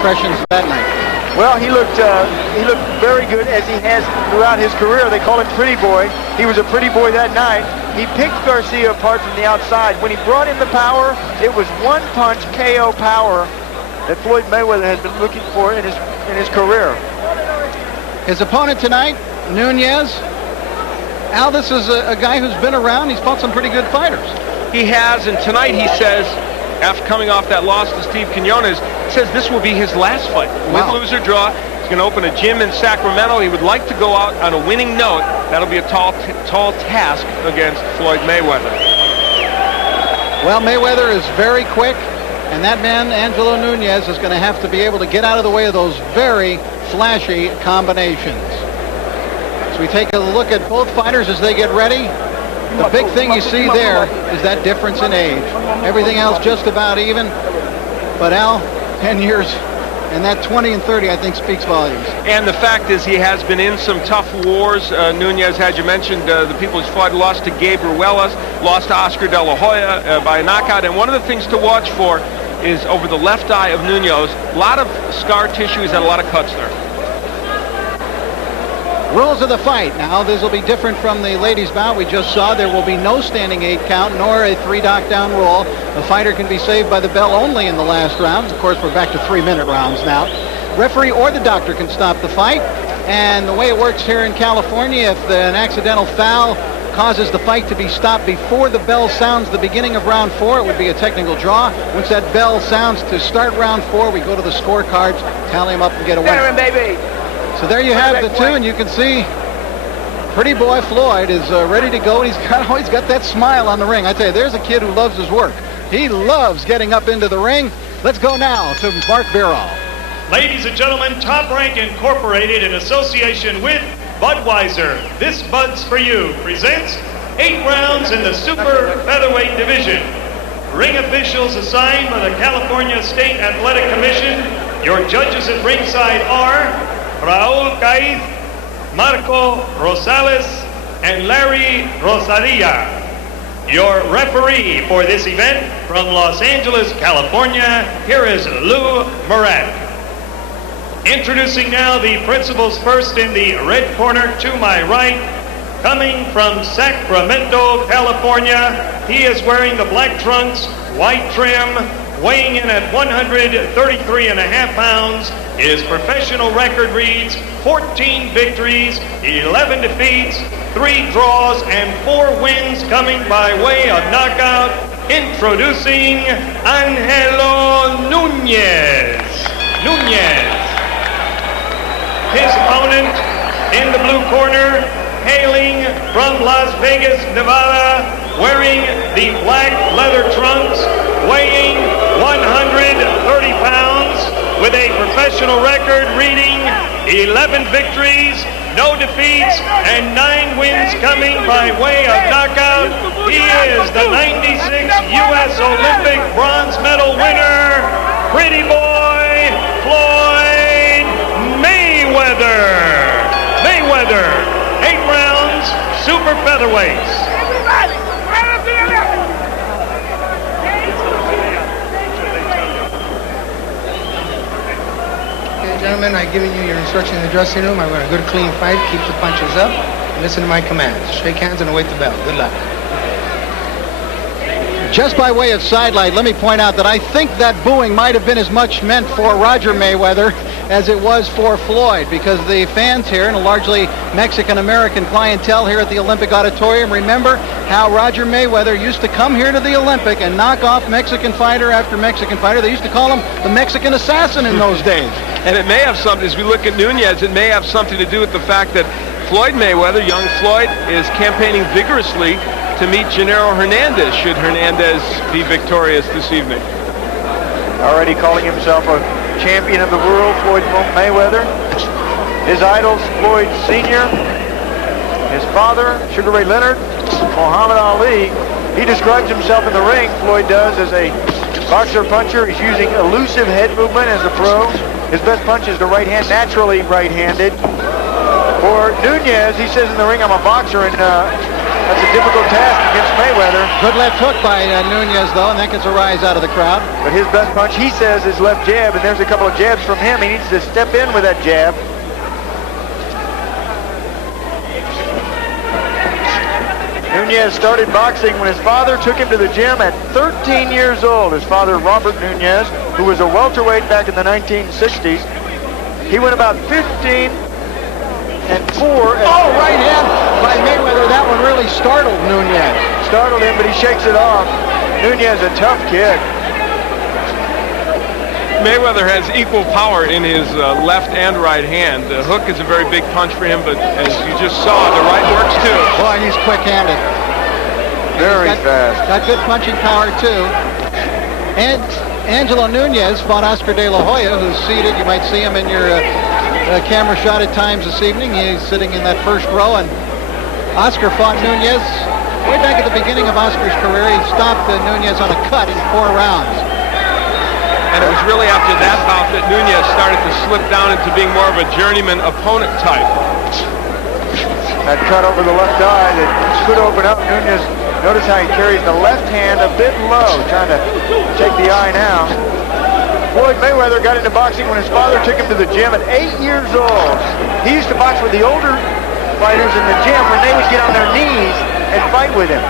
impressions that night? Well, he looked very good, as he has throughout his career. They call him Pretty Boy. He was a pretty boy that night. He picked Garcia apart from the outside. When he brought in the power, it was one punch KO power that Floyd Mayweather has been looking for in his career. His opponent tonight, Nunez. Al, this is a guy who's been around. He's fought some pretty good fighters. He has, and tonight he says, after coming off that loss to Steve Quinones, says this will be his last fight. Wow. With lose or draw, he's going to open a gym in Sacramento. He would like to go out on a winning note. That'll be a tall task against Floyd Mayweather. Well, Mayweather is very quick, and that man, Angelo Nunez, is going to have to be able to get out of the way of those very flashy combinations. So we take a look at both fighters as they get ready. The big thing you see there is that difference in age. Everything else just about even. But Al, 10 years, and that 20 and 30, I think, speaks volumes. And the fact is he has been in some tough wars. Nunez, had you mentioned, the people he's fought, lost to Gabe Ruelas, lost to Oscar De La Hoya by a knockout. And one of the things to watch for is over the left eye of Nunez. A lot of scar tissue. He's had a lot of cuts there. Rules of the fight. Now, this will be different from the ladies' bout we just saw. There will be no standing 8 count, nor a 3 knockdown rule. The fighter can be saved by the bell only in the last round. Of course, we're back to 3-minute rounds now. Referee or the doctor can stop the fight. And the way it works here in California, if an accidental foul causes the fight to be stopped before the bell sounds the beginning of round 4, it would be a technical draw. Once that bell sounds to start round 4, we go to the scorecards, tally them up, and get a winner. Baby. So there you have the two, and you can see Pretty Boy Floyd is ready to go, and he's always got that smile on the ring. I tell you, there's a kid who loves his work. He loves getting up into the ring. Let's go now to Mark Birol. Ladies and gentlemen, Top Rank Incorporated, in association with Budweiser, This Bud's For You, presents 8 rounds in the super featherweight division. Ring officials assigned by the California State Athletic Commission. Your judges at ringside are Raul Caiz, Marco Rosales, and Larry Rosaria. Your referee for this event from Los Angeles, California, here is Lou Murat. Introducing now the principals first in the red corner to my right. Coming from Sacramento, California, he is wearing the black trunks, white trim, weighing in at 133.5 pounds. His professional record reads 14 victories, 11 defeats, 3 draws, and 4 wins coming by way of knockout. Introducing Angelo Nunez. His opponent in the blue corner, hailing from Las Vegas, Nevada, wearing the black leather trunks, weighing 130 pounds, with a professional record reading 11 victories, no defeats, and 9 wins coming by way of knockout. He is the 96 U.S. Olympic bronze medal winner, Pretty Boy Floyd Mayweather. 8 rounds, super featherweights. Gentlemen, I've given you your instruction in the dressing room. I want a good, clean fight. Keep the punches up. And listen to my commands. Shake hands and await the bell. Good luck. Just by way of sidelight, let me point out that I think that booing might have been as much meant for Roger Mayweather as it was for Floyd, because the fans here, and a largely Mexican-American clientele here at the Olympic Auditorium, remember how Roger Mayweather used to come here to the Olympic and knock off Mexican fighter after Mexican fighter. They used to call him the Mexican assassin in those days. And it may have something, as we look at Nunez, it may have something to do with the fact that Floyd Mayweather, young Floyd, is campaigning vigorously to meet Gennaro Hernandez, should Hernandez be victorious this evening. Already calling himself a champion of the world, Floyd Mayweather. His idols, Floyd Sr., his father, Sugar Ray Leonard, Muhammad Ali. He describes himself in the ring, Floyd does, as a boxer-puncher. He's using elusive head movement as a pro. His best punch is the right hand, naturally right-handed. For Nunez, he says in the ring, I'm a boxer, and That's a difficult task against Mayweather. Good left hook by Nunez, though, and that gets a rise out of the crowd. But his best punch, he says, is left jab, and there's a couple of jabs from him. He needs to step in with that jab. Nunez started boxing when his father took him to the gym at 13 years old. His father, Robert Nunez, who was a welterweight back in the 1960s. He went about 15 and 4. Oh, right hand by Mayweather. That one really startled Nunez. Startled him, but he shakes it off. Nunez, a tough kid. Mayweather has equal power in his left and right hand. The hook is a very big punch for him, but as you just saw, the right works too. Boy, and he's quick-handed. Very fast. Got good punching power, too. And Angelo Nunez fought Oscar De La Hoya, who's seated. You might see him in your camera shot at times this evening. He's sitting in that first row, and Oscar fought Nunez way back at the beginning of Oscar's career. He stopped Nunez on a cut in 4 rounds. And it was really after that bout that Nunez started to slip down into being more of a journeyman opponent type. That cut over the left eye that could open up. Nunez, notice how he carries the left hand a bit low, trying to take the eye now. Floyd Mayweather got into boxing when his father took him to the gym at 8 years old. He used to box with the older fighters in the gym when they would get on their knees and fight with him.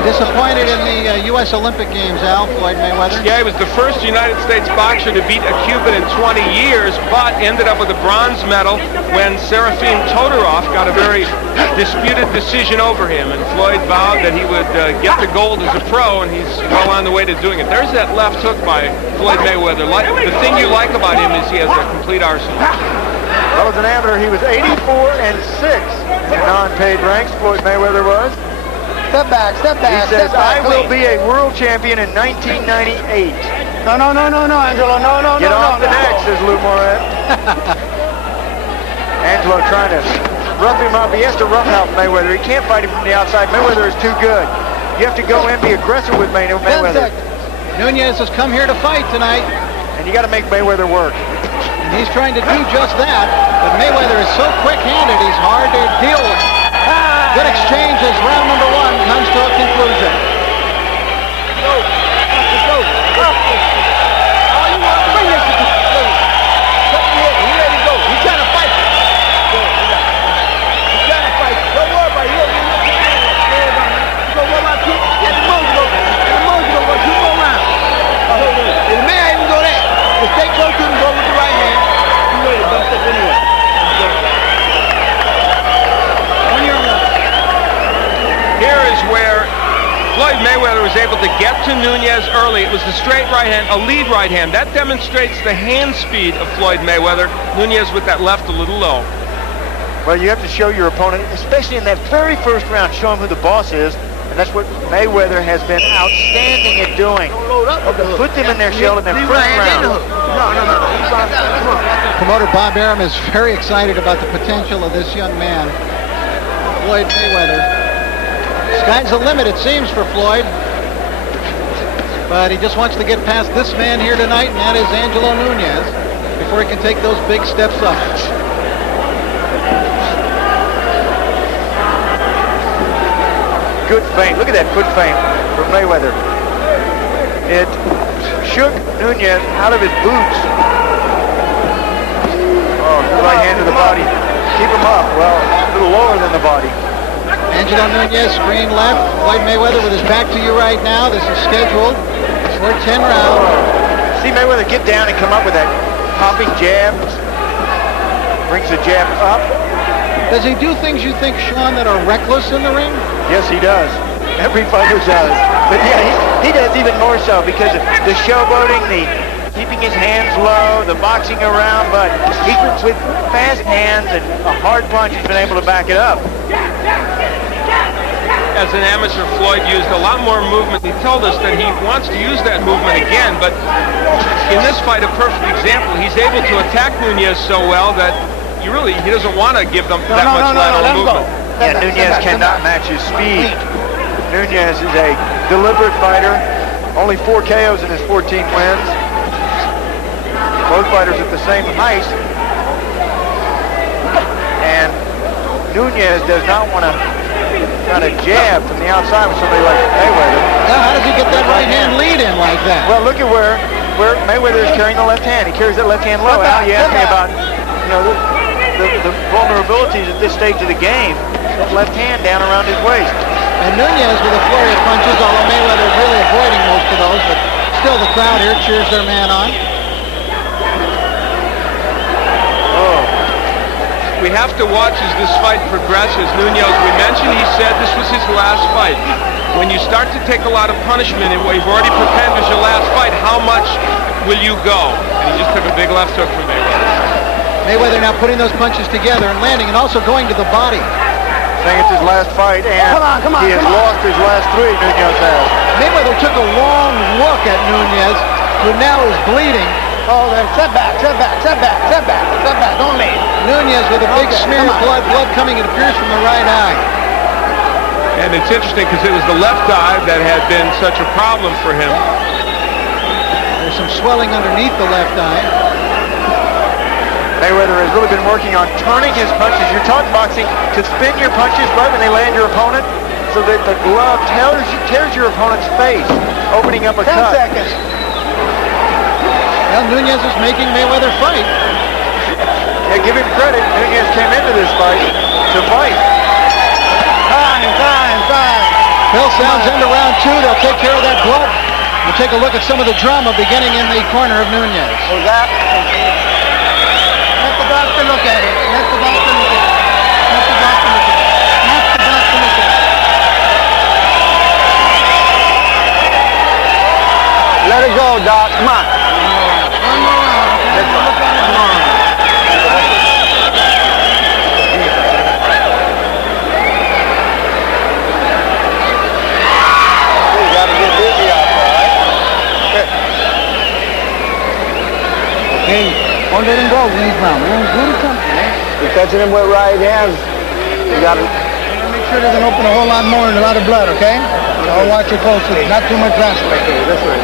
Disappointed in the U.S. Olympic Games, Al, Floyd Mayweather. Yeah, he was the first United States boxer to beat a Cuban in 20 years, but ended up with a bronze medal when Serafim Todorov got a very disputed decision over him. And Floyd vowed that he would get the gold as a pro, and he's well on the way to doing it. There's that left hook by Floyd Mayweather. The thing you like about him is he has a complete arsenal. Well, as an amateur, he was 84 and 6 in non-paid ranks. Floyd Mayweather was. Step back, He says, I will be a world champion in 1998. No, Angelo, no. Get off the neck, says Lou Moret. Angelo trying to rough him up. He has to roughhouse Mayweather. He can't fight him from the outside. Mayweather is too good. You have to go in, be aggressive with Mayweather. Nunez has come here to fight tonight. And you got to make Mayweather work. And he's trying to do just that. But Mayweather is so quick-handed, he's hard to deal with. Good exchange as round number 1 comes to a conclusion. Let's go. All you want to bring this to He's ready to go. He's trying to fight. He's trying to fight. Don't worry about it. Don't worry about it. Get the moves over. Get 2 more rounds. And the man even go that. If they go to him, go with the right hand. He's ready to bust up anyway. Here is where Floyd Mayweather was able to get to Nunez early. It was the straight right hand, a lead right hand. That demonstrates the hand speed of Floyd Mayweather. Nunez with that left a little low. Well, you have to show your opponent, especially in that very first round, show him who the boss is. And that's what Mayweather has been outstanding at doing. Put them in their shell in their first round. Promoter Bob Arum is very excited about the potential of this young man, Floyd Mayweather. Sky's the limit, it seems, for Floyd. But he just wants to get past this man here tonight, and that is Angelo Nunez, before he can take those big steps up. Good feint. Look at that foot feint from Mayweather. It shook Nunez out of his boots. Oh, right hand to the body. Keep him up. Well, a little lower than the body. Angelo Nunez, screen left. Floyd Mayweather with his back to you right now. This is scheduled for 10 rounds. See Mayweather get down and come up with that popping jab. Brings the jab up. Does he do things you think, Sean, that are reckless in the ring? Yes, he does. Every fighter does. But yeah, he does even more so because of the showboating, the keeping his hands low, the boxing around, but he, with fast hands and a hard punch, he's been able to back it up. As an amateur, Floyd used a lot more movement. He told us that he wants to use that movement again, but in this fight, a perfect example. He's able to attack Nunez so well that he doesn't want to give them that much lateral movement. Yeah, Nunez cannot match his speed. Nunez is a deliberate fighter. Only 4 KOs in his 14 wins. Both fighters at the same height. And Nunez does not want to kind of jab from the outside with somebody like Mayweather. Now, how does he get that right hand lead in like that? Well, look at where Mayweather is carrying the left hand. He carries that left hand low. Now you ask me about, you know, the vulnerabilities at this stage of the game. That left hand down around his waist. And Nunez with a flurry of punches, although Mayweather really avoiding most of those, but still the crowd here cheers their man on. We have to watch as this fight progresses. Nunez, we mentioned, he said this was his last fight. When you start to take a lot of punishment and you've already prepared as your last fight, how much will you go? And he just took a big left hook from Mayweather. Mayweather now putting those punches together and landing and also going to the body. Saying it's his last fight, and he has lost his last 3, Nunez has. Mayweather took a long look at Nunez, who now is bleeding. Oh, setback, don't leave. Nunez with a big smear of blood coming, it appears, from the right eye. And it's interesting because it was the left eye that had been such a problem for him. There's some swelling underneath the left eye. Mayweather has really been working on turning his punches. You're taught in boxing to spin your punches right when they land your opponent so that the glove tears your opponent's face, opening up a 10 cut. seconds. Well, Nunez is making Mayweather fight. Yeah, give him credit. Nunez came into this fight to fight. Time. Bell sounds into round 2. They'll take care of that blood. We'll take a look at some of the drama beginning in the corner of Nunez. Was that? Let the doctor look at it. Let it go, Doc. Come on. One more round. You got to get busy out there, right? Okay. Don't let him go in this round, man. Do something, man. You're touching him with right hands. You got to make sure it doesn't open a whole lot more and a lot of blood, okay? I'll watch it closely. Not too much last way. Okay, this way.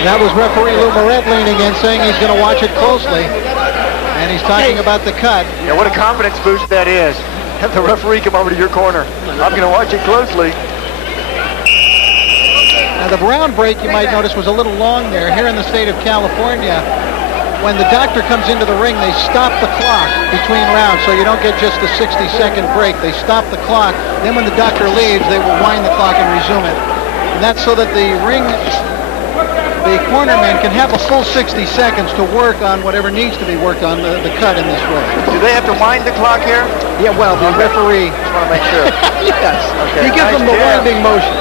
And that was referee Lou Moret leaning in, saying he's going to watch it closely. And he's talking about the cut. Yeah, what a confidence boost that is. Have the referee come over to your corner. I'm going to watch it closely. Now, the round break, you might notice, was a little long there. Here in the state of California, when the doctor comes into the ring, they stop the clock between rounds, so you don't get just a 60-second break. They stop the clock. Then when the doctor leaves, they will wind the clock and resume it. And that's so that the cornerman can have a full 60 seconds to work on whatever needs to be worked on, the cut in this way. Do they have to wind the clock here? Yeah, well, the referee... Just want to make sure. Yes. Okay, He gives them the winding motion.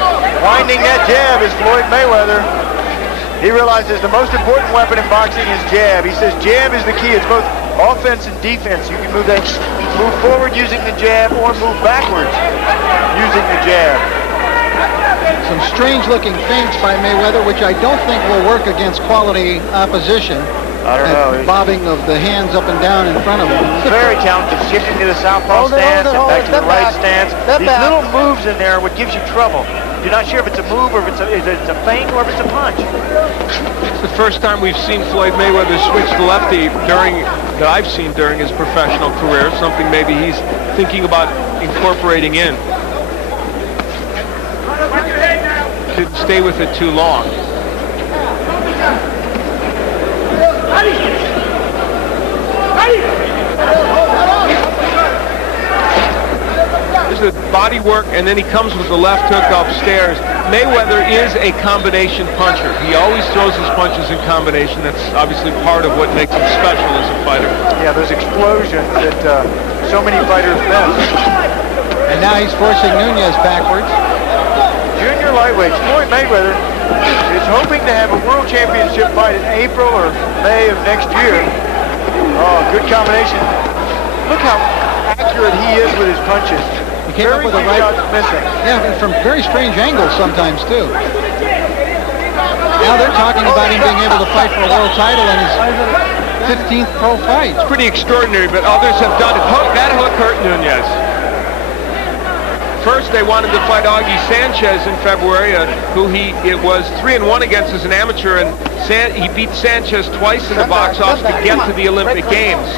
Winding that jab is Floyd Mayweather. He realizes the most important weapon in boxing is jab. He says jab is the key. It's both offense and defense. You can move forward using the jab or move backwards using the jab. Some strange-looking feints by Mayweather, which I don't think will work against quality opposition. I don't know. Bobbing of the hands up and down in front of him. He's very talented, shifting to the southpaw stance and back to the right stance. These little moves in there are what gives you trouble. You're not sure if it's a move or if it's a feint or if it's a punch. It's the first time we've seen Floyd Mayweather switch to lefty that I've seen during his professional career, something maybe he's thinking about incorporating in. Didn't stay with it too long. There's the body work, and then he comes with the left hook upstairs. Mayweather is a combination puncher. He always throws his punches in combination. That's obviously part of what makes him special as a fighter. Yeah, those explosions that so many fighters miss. And now he's forcing Nunez backwards. Junior lightweight Floyd Mayweather is hoping to have a world championship fight in April or May of next year. Oh, good combination. Look how accurate he is with his punches. He came up with a right missing. Yeah, and from very strange angles sometimes too. Now they're talking about him being able to fight for a world title in his 15th pro fight. It's pretty extraordinary, but others have done it. That hook hurt Nunez. First, they wanted to fight Augie Sanchez in February, who it was 3-1 against as an amateur, and he beat Sanchez twice in the box office to get to the Olympic Games.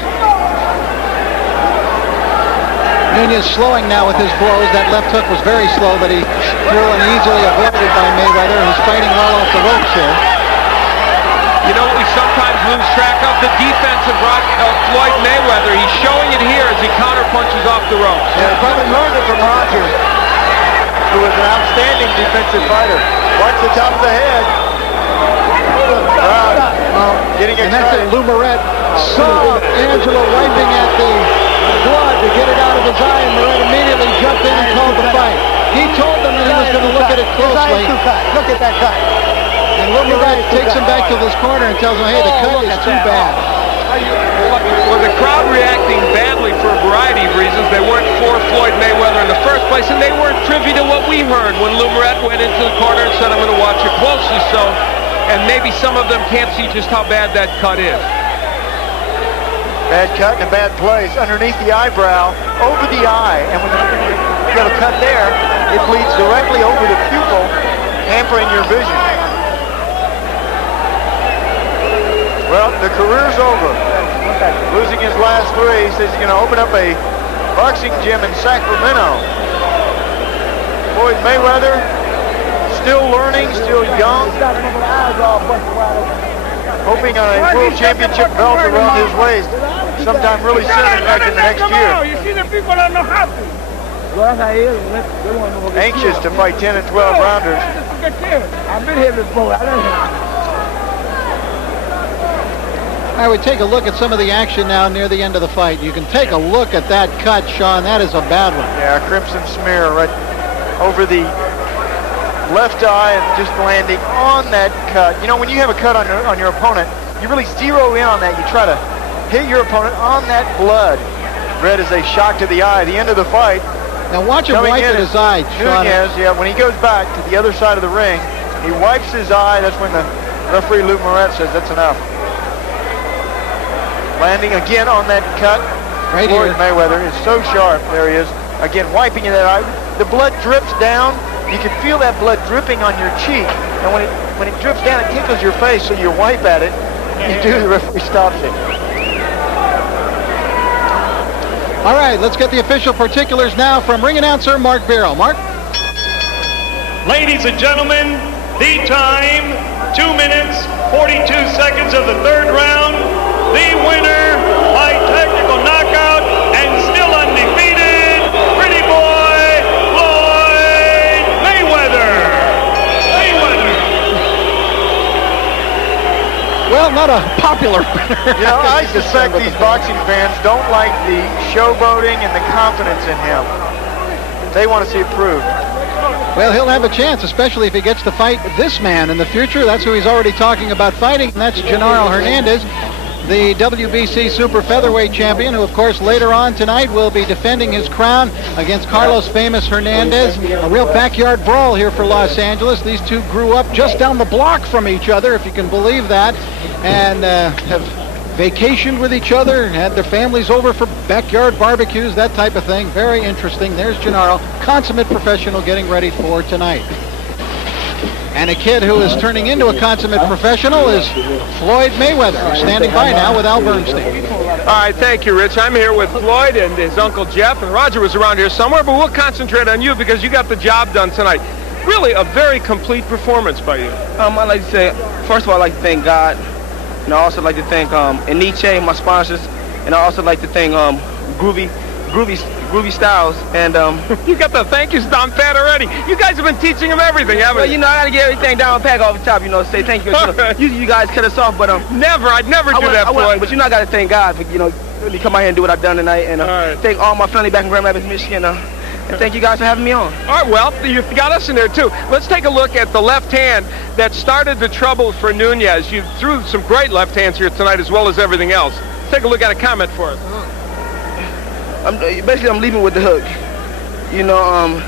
Nunez slowing now with his blows. That left hook was very slow, but he threw and easily avoided by Mayweather, who's fighting well off the ropes here. You know what we sometimes lose track of? The defense of Floyd Mayweather. He's showing it here as he counterpunches off the ropes. Yeah, he probably learned it from Roger, who was an outstanding defensive fighter. Watch the top of the head. Getting excited. And that's it. Lou Moret saw Angelo wiping at the blood to get it out of his eye, and Moret immediately jumped in and called the fight. He told them that he was going to look at it closely. Look at that cut. And Lou Moret takes him back to this corner and tells him, hey, the cut is too bad. Well, the crowd reacting badly for a variety of reasons. They weren't for Floyd Mayweather in the first place, and they weren't privy to what we heard when Lou Moret went into the corner and said, I'm going to watch it closely. So, and maybe some of them can't see just how bad that cut is. Bad cut and a bad place underneath the eyebrow, over the eye, and when you got a cut there, it bleeds directly over the pupil, hampering your vision. Well, the career's over. Losing his last three, he says he's going to open up a boxing gym in Sacramento. Floyd Mayweather, still learning, still young, hoping on a world championship belt around his waist sometime really soon, in fact, in the next year. You see the people that know how to. Anxious to fight 10 and 12 rounders. I've been here before. I would take a look at some of the action now near the end of the fight. You can take a look at that cut, Sean. That is a bad one. Yeah, a crimson smear right over the left eye and just landing on that cut. You know, when you have a cut on your opponent, you really zero in on that. You try to hit your opponent on that blood. Red is a shock to the eye. The end of the fight. Now watch him wipe at his eye, Sean. Nunez, yeah, when he goes back to the other side of the ring, he wipes his eye. That's when the referee, Lou Moret, says that's enough. Landing again on that cut. Right Floyd here. Mayweather is so sharp. There he is. Again, wiping that eye. The blood drips down. You can feel that blood dripping on your cheek. And when it drips down, it tickles your face, so you wipe at it. You do, the referee stops it. All right, let's get the official particulars now from ring announcer Mark Barrow. Mark? Ladies and gentlemen, the time, 2 minutes, 42 seconds of the third round. The winner by technical knockout and still undefeated, pretty boy, Floyd Mayweather. Well, not a popular winner. You know, I suspect these boxing fans don't like the showboating and the confidence in him. They want to see it proved. Well, he'll have a chance, especially if he gets to fight this man in the future. That's who he's already talking about fighting, and that's Genaro Hernandez, the WBC super featherweight champion, who of course later on tonight will be defending his crown against Carlos Famous Hernandez. A real backyard brawl here for Los Angeles. These two grew up just down the block from each other, if you can believe that, and have vacationed with each other and had their families over for backyard barbecues, that type of thing. Very interesting. There's Genaro, consummate professional, getting ready for tonight. And a kid who is turning into a consummate professional is Floyd Mayweather, who's standing by now with Al Bernstein. All right, thank you, Rich. I'm here with Floyd and his uncle Jeff, and Roger was around here somewhere, but we'll concentrate on you because you got the job done tonight. Really a very complete performance by you. I'd like to say, first of all, I'd like to thank God, and I also like to thank Aniche, my sponsors, and I also like to thank Groovy Styles, and you got the thank yous down pat already. You guys have been teaching him everything, haven't you? Well, you know, I gotta get everything down pack off the top, you know, say thank you. Usually you guys cut us off, but I'd never do that, Floyd. But you know, I gotta thank God for, you know, really come out here and do what I've done tonight, and thank all my family back in Grand Rapids, Michigan, and thank you guys for having me on. All right, well, you've got us in there too. Let's take a look at the left hand that started the trouble for Nunez. You threw some great left hands here tonight as well as everything else. Take a look at a comment for us. I'm leaving with the hook. You know,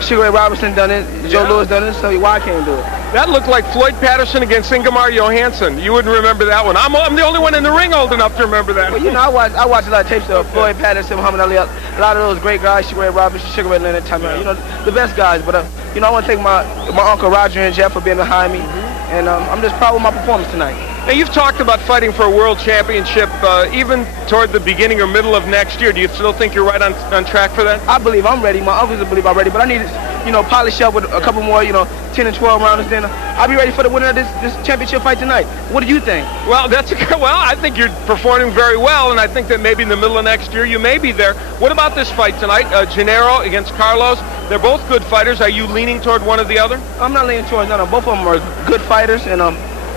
Sugar Ray Robinson done it, Joe Louis done it, so why I can't do it? That looked like Floyd Patterson against Ingemar Johansson. You wouldn't remember that one. I'm the only one in the ring old enough to remember that. Well, you know, I watch a lot of tapes of Floyd Patterson, Muhammad Ali, a lot of those great guys, Sugar Ray Robinson, Sugar Ray Leonard, you know, the best guys. But, you know, I want to thank my uncle Roger and Jeff for being behind me, and I'm just proud of my performance tonight. Now, you've talked about fighting for a world championship even toward the beginning or middle of next year. Do you still think you're right on track for that? I believe I'm ready. My uncles believe I'm ready, but I need to, you know, polish up with a couple more, 10 and 12 rounds. Then I'll be ready for the winner of this championship fight tonight. What do you think? Well, I think you're performing very well, and I think that maybe in the middle of next year you may be there. What about this fight tonight? Gennaro against Carlos. They're both good fighters. Are you leaning toward one or the other? I'm not leaning towards none of them. Both of them are good fighters, and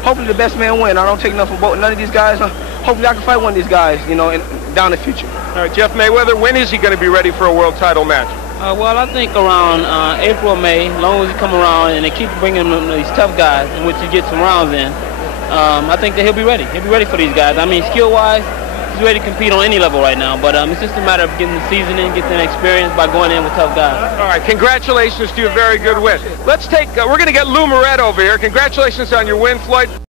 hopefully the best man win. I don't take nothing from none of these guys. Hopefully I can fight one of these guys, down the future. All right, Jeff Mayweather, when is he going to be ready for a world title match? Well, I think around April or May, as long as he come around and they keep bringing him these tough guys in which he gets some rounds in, I think that he'll be ready. He'll be ready for these guys. I mean, skill-wise, he's ready to compete on any level right now, but it's just a matter of getting the seasoning, getting the experience by going in with tough guys. All right, congratulations to your very good win. Let's take, we're going to get Lou Moret over here. Congratulations on your win, Floyd.